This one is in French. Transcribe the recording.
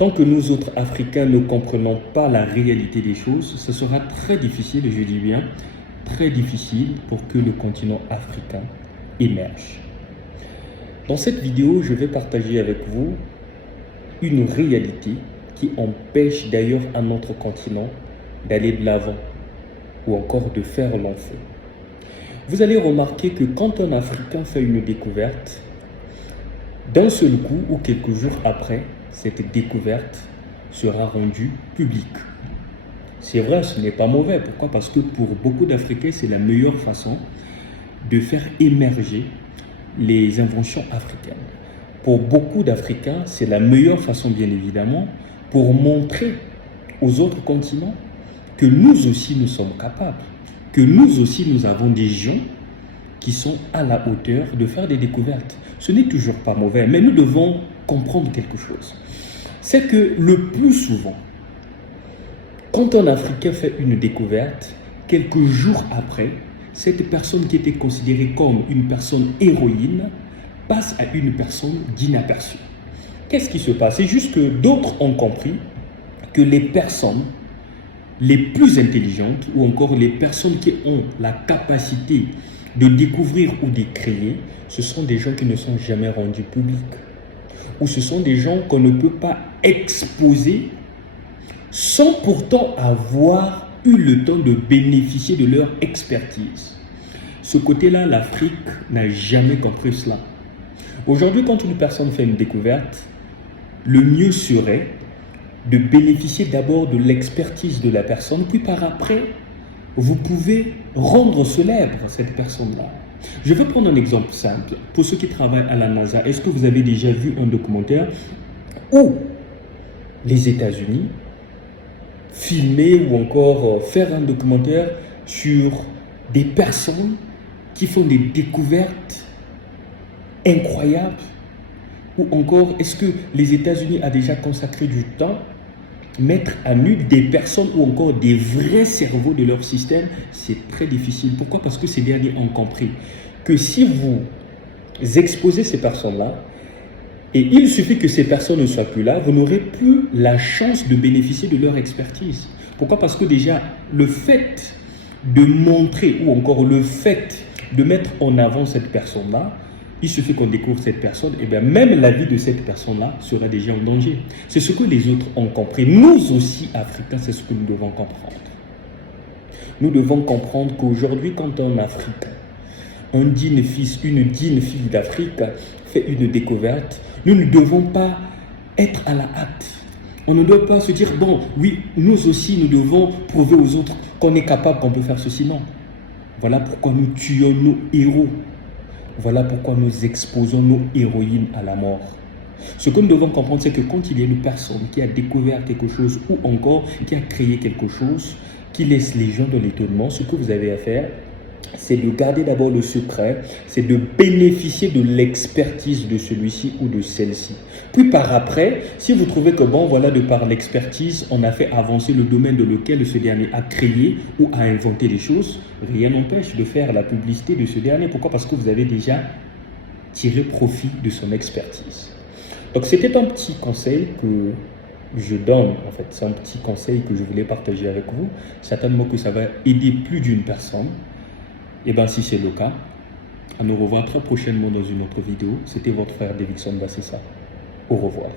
Tant que nous autres Africains ne comprenons pas la réalité des choses, ce sera très difficile, je dis bien, très difficile pour que le continent africain émerge. Dans cette vidéo, je vais partager avec vous une réalité qui empêche d'ailleurs à notre continent d'aller de l'avant ou encore de faire long feu. Vous allez remarquer que quand un Africain fait une découverte, d'un seul coup ou quelques jours après, cette découverte sera rendue publique. C'est vrai, ce n'est pas mauvais. Pourquoi? Parce que pour beaucoup d'Africains, c'est la meilleure façon de faire émerger les inventions africaines. Pour beaucoup d'Africains, c'est la meilleure façon, bien évidemment, pour montrer aux autres continents que nous aussi, nous sommes capables, que nous aussi, nous avons des gens qui sont à la hauteur de faire des découvertes. Ce n'est toujours pas mauvais, mais nous devons comprendre quelque chose. C'est que le plus souvent, quand un Africain fait une découverte, quelques jours après, cette personne qui était considérée comme une personne héroïne passe à une personne d'inaperçue. Qu'est-ce qui se passe? C'est juste que d'autres ont compris que les personnes les plus intelligentes ou encore les personnes qui ont la capacité de découvrir ou de créer, ce sont des gens qui ne sont jamais rendus publics. Ou ce sont des gens qu'on ne peut pas exposer sans pourtant avoir eu le temps de bénéficier de leur expertise. Ce côté-là, l'Afrique n'a jamais compris cela. Aujourd'hui, quand une personne fait une découverte, le mieux serait de bénéficier d'abord de l'expertise de la personne, puis par après, vous pouvez rendre célèbre cette personne-là. Je vais prendre un exemple simple. Pour ceux qui travaillent à la NASA, est-ce que vous avez déjà vu un documentaire où les États-Unis filmer ou encore faire un documentaire sur des personnes qui font des découvertes incroyables? Ou encore, est-ce que les États-Unis ont déjà consacré du temps mettre à nu des personnes ou encore des vrais cerveaux de leur système? C'est très difficile. Pourquoi? Parce que ces derniers ont compris que si vous exposez ces personnes-là, et il suffit que ces personnes ne soient plus là, vous n'aurez plus la chance de bénéficier de leur expertise. Pourquoi? Parce que déjà, le fait de montrer ou encore le fait de mettre en avant cette personne-là, il suffit qu'on découvre cette personne, et bien même la vie de cette personne-là serait déjà en danger. C'est ce que les autres ont compris. Nous aussi, Africains, c'est ce que nous devons comprendre. Nous devons comprendre qu'aujourd'hui, quand un Africain, un digne fils, une digne fille d'Afrique fait une découverte, nous ne devons pas être à la hâte. On ne doit pas se dire, bon, oui, nous aussi, nous devons prouver aux autres qu'on est capable, qu'on peut faire ceci. Non. Voilà pourquoi nous tuons nos héros. Voilà pourquoi nous exposons nos héroïnes à la mort. Ce que nous devons comprendre, c'est que quand il y a une personne qui a découvert quelque chose ou encore qui a créé quelque chose, qui laisse les gens dans l'étonnement, ce que vous avez à faire, c'est de garder d'abord le secret, c'est de bénéficier de l'expertise de celui-ci ou de celle-ci. Puis par après, si vous trouvez que bon, voilà, de par l'expertise, on a fait avancer le domaine dans lequel ce dernier a créé ou a inventé des choses, rien n'empêche de faire la publicité de ce dernier. Pourquoi? Parce que vous avez déjà tiré profit de son expertise. Donc c'était un petit conseil que je donne, en fait, c'est un petit conseil que je voulais partager avec vous. Certainement que ça va aider plus d'une personne. Et bien si c'est le cas, on nous revoit très prochainement dans une autre vidéo. C'était votre frère Davidson Bassessa. Au revoir.